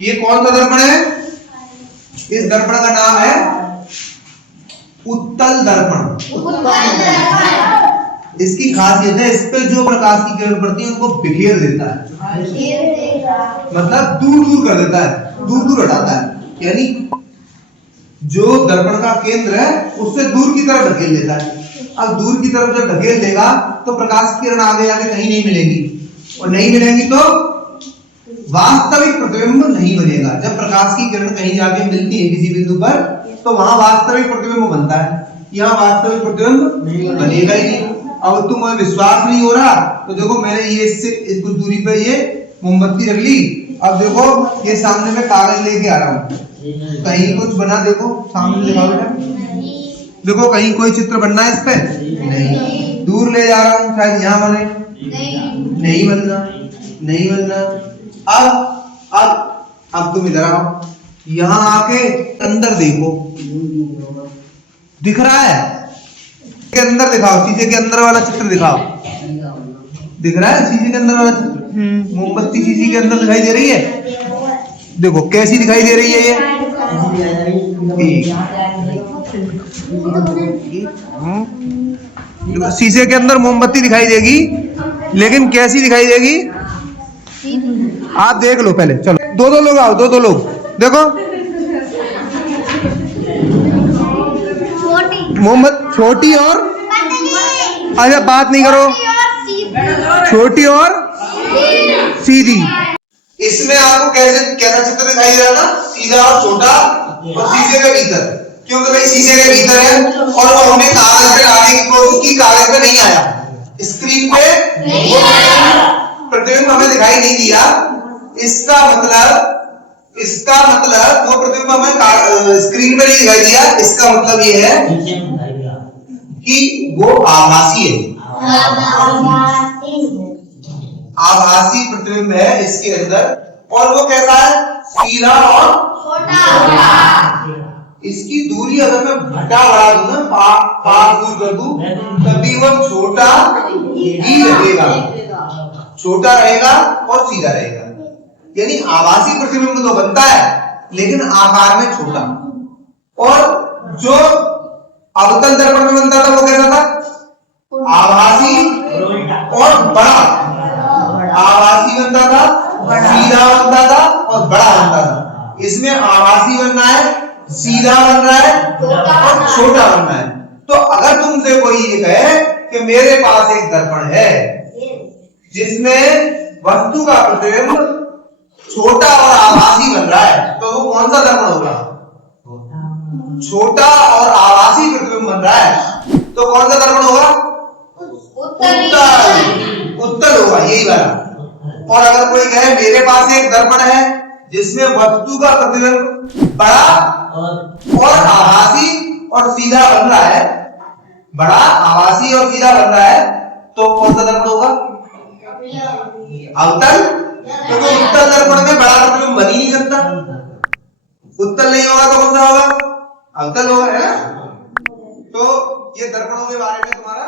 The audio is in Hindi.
ये कौन सा दर्पण है? इस दर्पण का नाम है उत्तल दर्पण। इसकी खासियत है इस पे जो प्रकाश की किरण पड़ती है उनको बिखेर देता है, मतलब दूर दूर कर देता है, दूर दूर हटाता है, यानी जो दर्पण का केंद्र है उससे दूर की तरफ धकेल देता है। अब दूर की तरफ जब धकेल देगा तो प्रकाश की किरण आगे जाके कहीं नहीं मिलेगी, और नहीं मिलेगी तो वास्तविक प्रतिबिंब नहीं बनेगा। जब प्रकाश की किरण कहीं जाके मिलती है किसी बिंदु पर तो वहां वास्तविक प्रतिबिंब बनता है, यहाँ वास्तविक प्रतिबिंब बनेगा ही नहीं। अब तुम्हें विश्वास नहीं हो रहा तो देखो मैंने ये इससे कुछ दूरी पे ये मोमबत्ती रख ली। अब देखो ये सामने में कागज लेके आ रहा हूँ, कहीं कुछ बना, देखो सामने दिखाओ बेटा, देखो कहीं कोई चित्र बनना है इस पे? नहीं। दूर ले जा रहा हूँ, शायद यहाँ बने, नहीं बनना, नहीं बनना। अब तुम इधर आओ, यहाँ आके अंदर देखो, दिख रहा है? के अंदर दिखाओ, शीशे के अंदर वाला चित्र दिखाओ, दिख रहा है शीशे के अंदर वाला चित्र? मोमबत्ती शीशे के अंदर दिखाई दे रही है, देखो कैसी दिखाई दे रही है ये? शीशे के अंदर मोमबत्ती दिखाई देगी, लेकिन कैसी दिखाई देगी? आप देख लो पहले, चलो दो दो लोग आओ, दो दो लोग देखो। मोमबत्ती छोटी और, अच्छा बात नहीं करो, छोटी और सीधी। इसमें आपको कैसे कैसा चित्र दिखाई दे रहा था? सीधा और छोटा, और शीशे के भीतर, क्योंकि भाई शीशे के भीतर है और वो हमने कागज पे लाने की कोशिश की, कागज पे नहीं आया, स्क्रीन पे प्रतिबिंब हमें दिखाई नहीं दिया। इसका मतलब वो प्रतिबिंब हमें स्क्रीन पे नहीं दिखाई दिया, इसका मतलब ये है कि वो आभासी है, आभासी प्रतिबिंब है इसके अंदर। और वो कैसा है? सीधा और छोटा। इसकी दूरी अगर मैं घटा बढ़ा दूं ना, पार दूर कर दूं, तभी वो छोटा ही लगेगा, छोटा रहेगा और सीधा रहेगा। यानी आभासी प्रतिबिंब तो बनता है लेकिन आकार में छोटा। और जो अवतल दर्पण में बनता था वो कैसा था? आभासी और बड़ा, आभासी बनता था, सीधा बनता था और बड़ा बनता था। इसमें आभासी बनना है, सीधा बन रहा है और छोटा बनना है। तो अगर तुमसे कोई ये कहे कि मेरे पास एक दर्पण है जिसमें वस्तु का प्रतिबिंब छोटा और आभासी बन रहा है, तो वो कौन सा दर्पण होगा? छोटा और आभासी प्रतिबिंब बन रहा है तो कौन सा दर्पण होगा? उत्तल होगा, यही वाला। और अगर कोई कहे मेरे पास एक दर्पण है जिसमें वस्तु का प्रतिबिंब बड़ा और आभासी और सीधा बन रहा है, बड़ा आभासी और सीधा बन रहा है, तो कौन सा दर्पण होगा? अवतल। क्योंकि उत्तल दर्पण में बड़ा प्रतिबिंब बन ही नहीं सकता, उत्तल नहीं होगा तो कौन सा होगा? अवतल होगा, है ना? तो ये दर्पणों के बारे में तुम्हारा